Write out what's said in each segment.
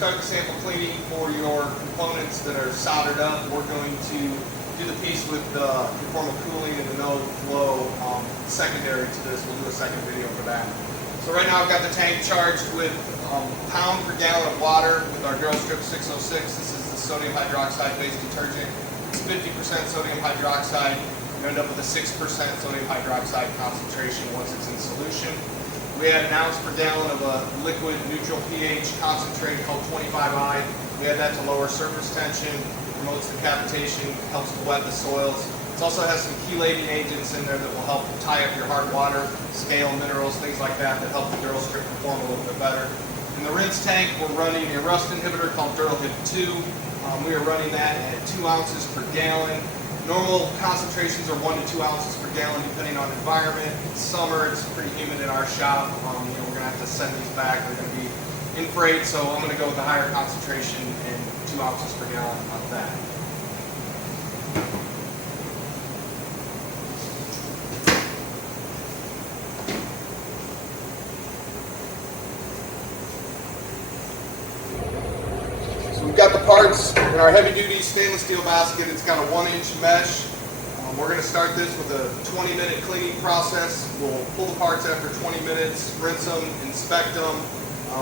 start the sample cleaning for your components that are soldered up. We're going to do the piece with the conformal cooling and the no flow secondary to this. We'll do a second video for that. So right now I've got the tank charged with pound per gallon of water with our Drill Strip 606. This is the sodium hydroxide based detergent. It's 50% sodium hydroxide. You end up with a 6% sodium hydroxide concentration once it's in solution. We add an ounce per gallon of a liquid neutral pH concentrate called 25I. We add that to lower surface tension, promotes decapitation, helps to wet the soils. It also has some chelating agents in there that will help tie up your hard water, scale minerals, things like that help the Drill Strip perform a little bit better. In the rinse tank, we're running a rust inhibitor called Duralhib 2. We are running that at 2 ounces per gallon. Normal concentrations are 1 to 2 ounces per gallon depending on environment. It's summer, it's pretty humid in our shop. We're going to have to send these back. They're going to be in freight, so I'm going to go with a higher concentration and 2 ounces per gallon of that. We've got the parts in our heavy-duty stainless steel basket. It's got a 1-inch mesh. We're going to start this with a 20-minute cleaning process. We'll pull the parts after 20 minutes, rinse them, inspect them.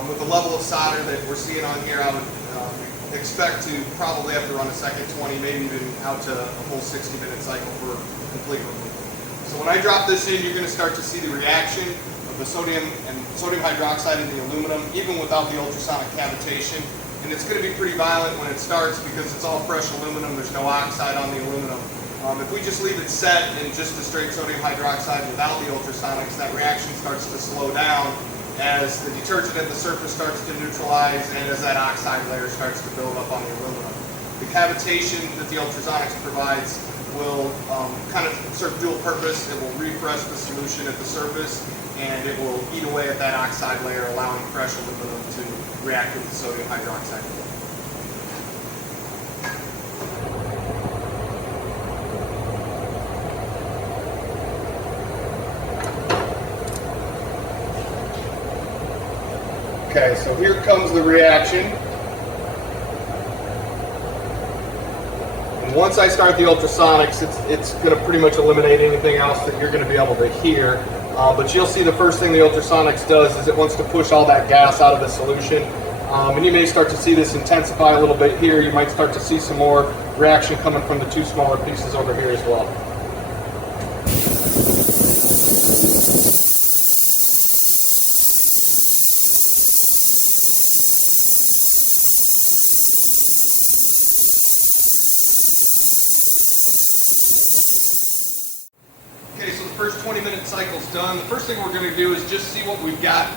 With the level of solder that we're seeing on here, I would expect to probably have to run a second 20, maybe even out to a whole 60-minute cycle for complete removal. So when I drop this in, you're going to start to see the reaction of the sodium hydroxide in the aluminum, even without the ultrasonic cavitation. And it's going to be pretty violent when it starts because it's all fresh aluminum. There's no oxide on the aluminum. If we just leave it set in just the straight sodium hydroxide without the ultrasonics, that reaction starts to slow down as the detergent at the surface starts to neutralize and as that oxide layer starts to build up on the aluminum. The cavitation that the ultrasonics provides will kind of serve dual purpose. It will refresh the solution at the surface and it will eat away at that oxide layer, allowing fresh aluminum to react with the sodium hydroxide. Okay, so here comes the reaction. And once I start the ultrasonics, it's going to pretty much eliminate anything else that you're going to be able to hear. But you'll see the first thing the ultrasonics does is it wants to push all that gas out of the solution. And you may start to see this intensify a little bit here. You might start to see some more reaction coming from the 2 smaller pieces over here as well. Okay, so the first 20-minute cycle's done. The first thing we're going to do is just see what we've got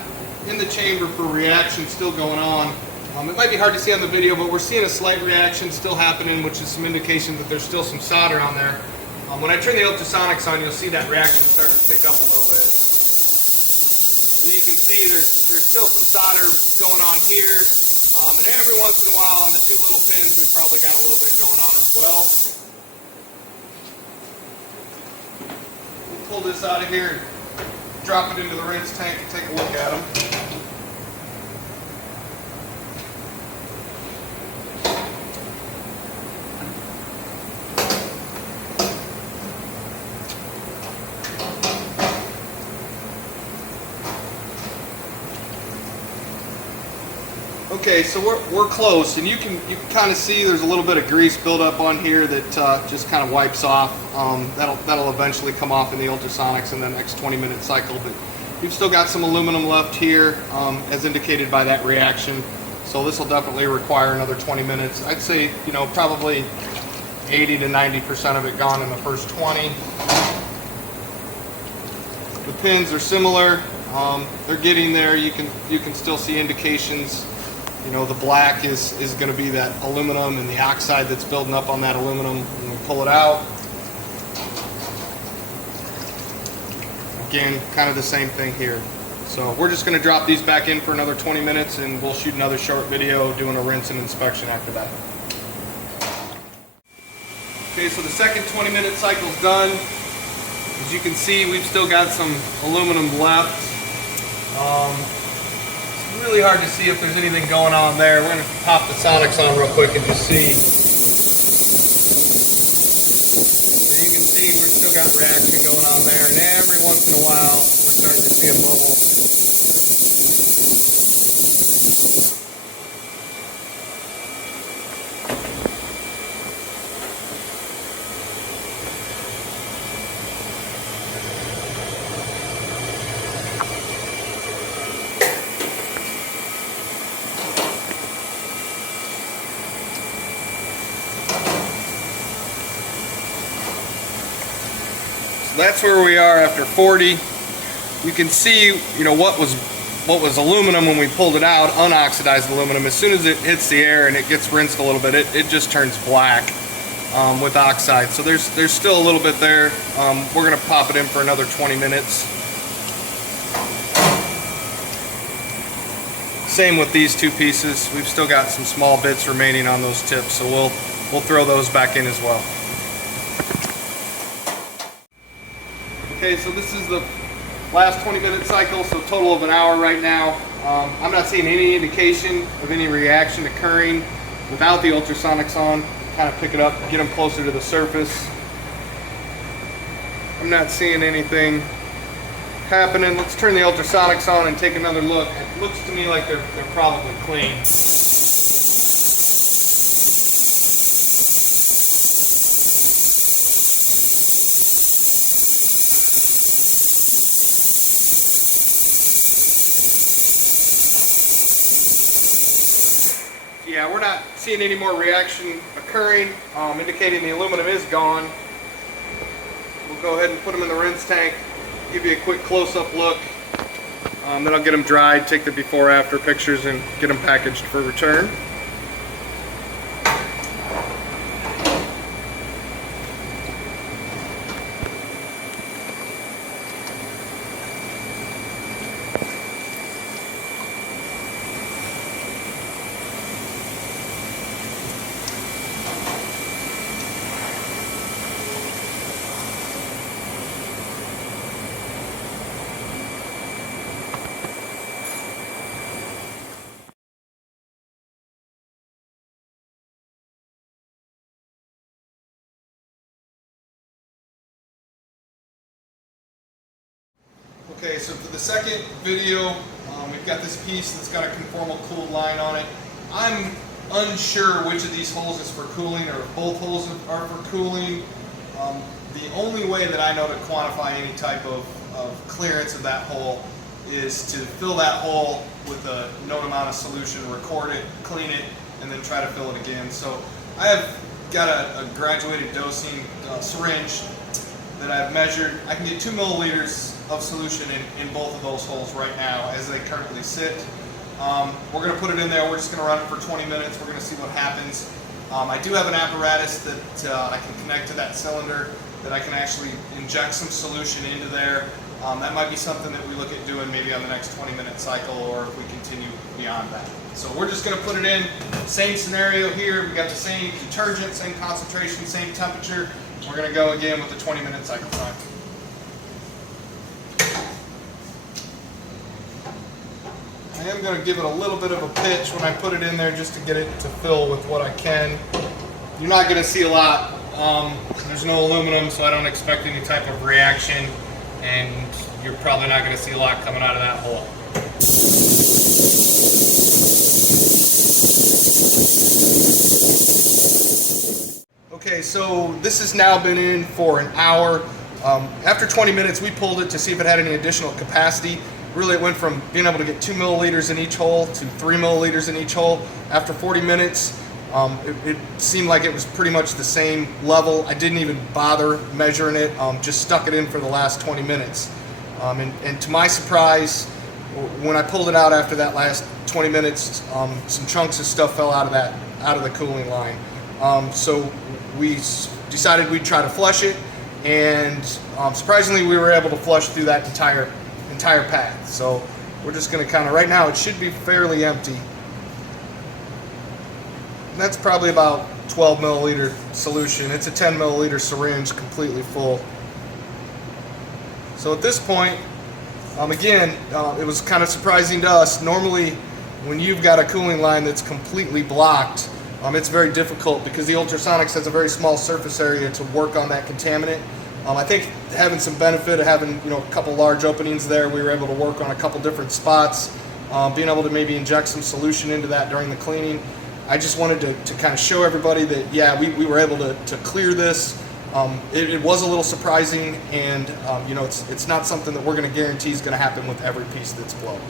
in the chamber for reaction still going on. It might be hard to see on the video, but we're seeing a slight reaction still happening, which is some indication that there's still some solder on there. When I turn the ultrasonics on, you'll see that reaction start to pick up a little bit. So you can see there's still some solder going on here. And every once in a while on the 2 little pins, we've probably got a little bit going on as well. We'll pull this out of here and drop it into the rinse tank and take a look at them. Okay, so we're close, and you can kind of see there's a little bit of grease buildup on here that just kind of wipes off. That'll eventually come off in the ultrasonics in the next 20-minute cycle, but you've still got some aluminum left here, as indicated by that reaction. So this will definitely require another 20 minutes. I'd say, probably 80 to 90% of it gone in the first 20. The pins are similar. They're getting there. You can still see indications. The black is going to be that aluminum and the oxide that's building up on that aluminum. When we pull it out, again, kind of the same thing here. So we're just going to drop these back in for another 20 minutes and we'll shoot another short video doing a rinse and inspection after that. Okay, so the second 20-minute cycle's done. As you can see, we've still got some aluminum left. really hard to see if there's anything going on there. We're going to pop the Sonics on real quick and just see. So you can see we've still got reaction going on there, and every once in a while we're starting to see a bubble. That's where we are after 40. You can see, what was aluminum when we pulled it out, unoxidized aluminum. As soon as it hits the air and it gets rinsed a little bit, it just turns black with oxide. So there's still a little bit there. We're gonna pop it in for another 20 minutes. Same with these two pieces. We've still got some small bits remaining on those tips, so we'll throw those back in as well. Okay, so this is the last 20-minute cycle, so total of an hour right now. I'm not seeing any indication of any reaction occurring without the ultrasonics on. Kind of pick it up, get them closer to the surface. I'm not seeing anything happening. Let's turn the ultrasonics on and take another look. It looks to me like they're probably clean. Yeah, we're not seeing any more reaction occurring, indicating the aluminum is gone. We'll go ahead and put them in the rinse tank, give you a quick close-up look. Then I'll get them dried, take the before-after pictures, and get them packaged for return. Okay, so for the second video, we've got this piece that's got a conformal cooled line on it. I'm unsure which of these holes is for cooling or if both holes are for cooling. The only way that I know to quantify any type of clearance of that hole is to fill that hole with a known amount of solution, record it, clean it, and then try to fill it again. So I have got a graduated dosing syringe that I've measured. I can get 2 milliliters of solution in both of those holes right now as they currently sit. We're going to put it in there. We're just going to run it for 20 minutes. We're going to see what happens. I do have an apparatus that I can connect to that cylinder that I can actually inject some solution into there. That might be something that we look at doing maybe on the next 20-minute cycle, or if we continue beyond that. So we're just going to put it in. Same scenario here. We got the same detergent, same concentration, same temperature. We're going to go again with the 20-minute cycle time. I am going to give it a little bit of a pitch when I put it in there just to get it to fill with what I can. You're not going to see a lot. There's no aluminum, so I don't expect any type of reaction, and you're probably not going to see a lot coming out of that hole. Okay, so this has now been in for an hour. After 20 minutes, we pulled it to see if it had any additional capacity. Really, it went from being able to get 2 milliliters in each hole to 3 milliliters in each hole. After 40 minutes, it seemed like it was pretty much the same level. I didn't even bother measuring it, just stuck it in for the last 20 minutes. And to my surprise, when I pulled it out after that last 20 minutes, some chunks of stuff fell out of the cooling line. So we decided we'd try to flush it, and surprisingly, we were able to flush through that entire path. So we're just going to kind of, right now it should be fairly empty. And that's probably about 12 milliliter solution. It's a 10 milliliter syringe, completely full. So at this point, again, it was kind of surprising to us. Normally when you've got a cooling line that's completely blocked, it's very difficult because the Ultrasonics has a very small surface area to work on that contaminant. I think having some benefit of having a couple large openings there, we were able to work on a couple different spots, being able to maybe inject some solution into that during the cleaning. I just wanted to kind of show everybody that, yeah, we were able to clear this. It was a little surprising, and it's not something that we're going to guarantee is going to happen with every piece that's blown.